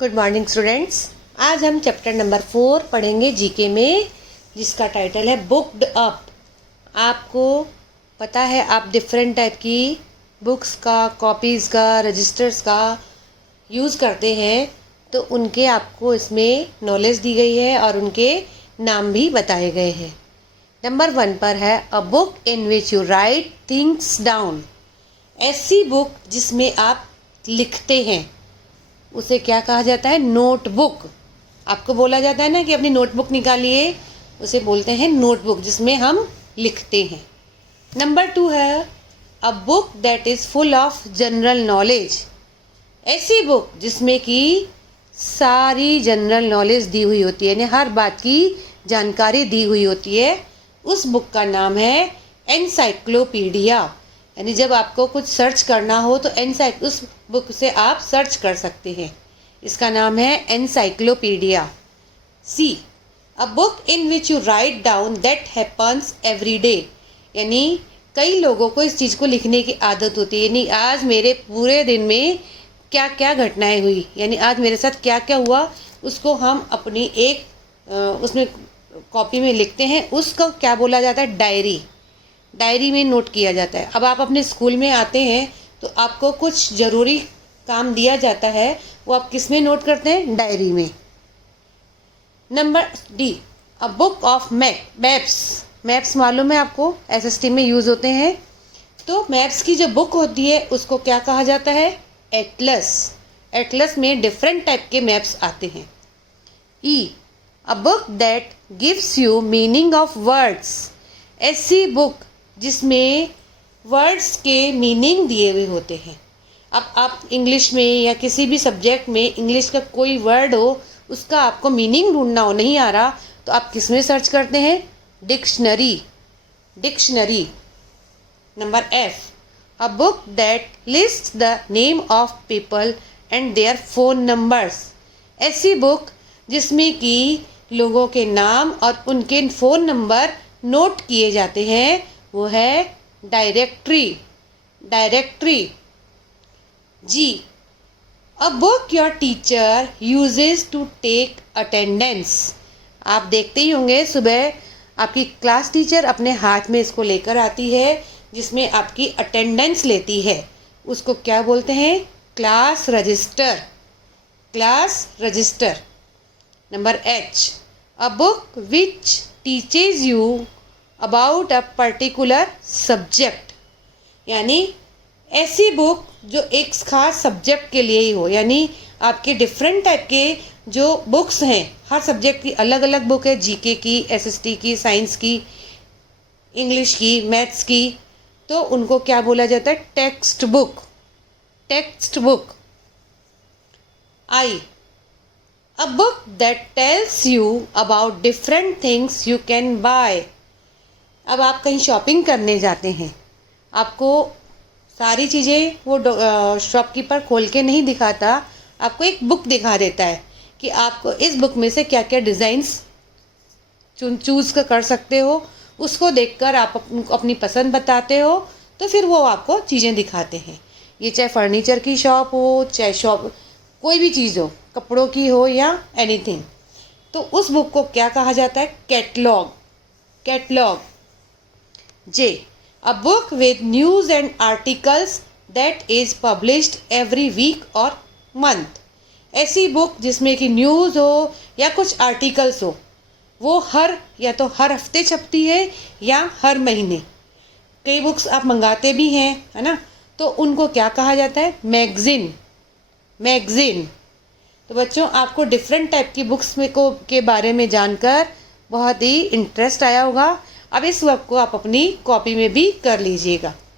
Good morning students. आज हम chapter number 4 पढ़ेंगे जीके में, जिसका टाइटल है बुक्ड अप। आपको पता है आप डिफरेंट टाइप की बुक्स का, कॉपीज़ का, रजिस्टर्स का यूज़ करते हैं, तो उनके आपको इसमें नॉलेज दी गई है और उनके नाम भी बताए गए हैं। नंबर 1 पर है अ book in which you right things down. ऐसी बुक जिसमें आप लिखते हैं उसे क्या कहा जाता है? नोटबुक। आपको बोला जाता है ना कि अपनी नोटबुक निकालिए, उसे बोलते हैं नोटबुक, जिसमें हम लिखते हैं। नंबर 2 है अ book that is full of general knowledge. ऐसी बुक जिसमें कि सारी जनरल नॉलेज दी हुई होती है, यानी हर बात की जानकारी दी हुई होती है, उस बुक का नाम है एनसाइक्लोपीडिया। यानी जब आपको कुछ सर्च करना हो तो उस बुक से आप सर्च कर सकते हैं। इसका नाम है encyclopedia. C a book in which you write down that happens every day. यानी कई लोगों को इस चीज़ को लिखने की आदत होती है, यानी आज मेरे पूरे दिन में क्या क्या घटनाएं हुई, यानी आज मेरे साथ क्या क्या हुआ, उसको हम अपनी एक उसमें कॉपी में लिखते हैं। उसको क्या बोला जाता है? डायरी। डायरी में नोट किया जाता है। अब आप अपने स्कूल में आते हैं तो आपको कुछ ज़रूरी काम दिया जाता है, वो आप किस में नोट करते हैं? डायरी में। Number D a book of maps. Maps मालूम है आपको, एसएसटी में यूज़ होते हैं। तो मैप्स की जो बुक होती है उसको क्या कहा जाता है? एटलस। एटलस में डिफरेंट टाइप के मैप्स आते हैं। ई a book that gives you meaning of words. ऐसी बुक जिसमें वर्ड्स के मीनिंग दिए हुए होते हैं। अब आप इंग्लिश में या किसी भी सब्जेक्ट में इंग्लिश का कोई वर्ड हो, उसका आपको मीनिंग ढूंढना हो, नहीं आ रहा, तो आप किस में सर्च करते हैं? Dictionary. Dictionary. Number F a book that lists the name of people and their phone numbers. ऐसी बुक जिसमें कि लोगों के नाम और उनके फ़ोन नंबर नोट किए जाते हैं, वो है directory. Directory. G a book your teacher uses to take attendance. आप देखते ही होंगे सुबह आपकी क्लास टीचर अपने हाथ में इसको लेकर आती है, जिसमें आपकी अटेंडेंस लेती है। उसको क्या बोलते हैं? Class register. Class register. Number H a book which teaches you about a particular subject. यानी ऐसी बुक जो एक खास सब्जेक्ट के लिए ही हो, यानी आपके डिफरेंट टाइप के जो बुक्स हैं, हर सब्जेक्ट की अलग अलग बुक है, जीके की, एसएसटी की, साइंस की, इंग्लिश की, मैथ्स की, तो उनको क्या बोला जाता है? Text book. Text book. I a book that tells you about different things you can buy. अब आप कहीं शॉपिंग करने जाते हैं, आपको सारी चीज़ें वो शॉपकीपर खोल के नहीं दिखाता, आपको एक बुक दिखा देता है कि आपको इस बुक में से क्या क्या डिज़ाइंस चूज़ कर सकते हो। उसको देखकर आप अपनी पसंद बताते हो, तो फिर वो आपको चीज़ें दिखाते हैं। ये चाहे फर्नीचर की शॉप हो, चाहे शॉप कोई भी चीज़ हो, कपड़ों की हो या एनीथिंग, तो उस बुक को क्या कहा जाता है? Catalogue. Catalogue. J a book with news and articles that is published every week or month। ऐसी बुक जिसमें कि न्यूज़ हो या कुछ आर्टिकल्स हो, वो या तो हर हफ्ते छपती है या हर महीने। कई बुक्स आप मंगाते भी हैं, है ना, तो उनको क्या कहा जाता है? मैगज़ीन। मैगज़ीन। तो बच्चों, आपको डिफरेंट टाइप की बुक्स के बारे में जानकर बहुत ही इंटरेस्ट आया होगा। अब इस वर्क को आप अपनी कॉपी में भी कर लीजिएगा।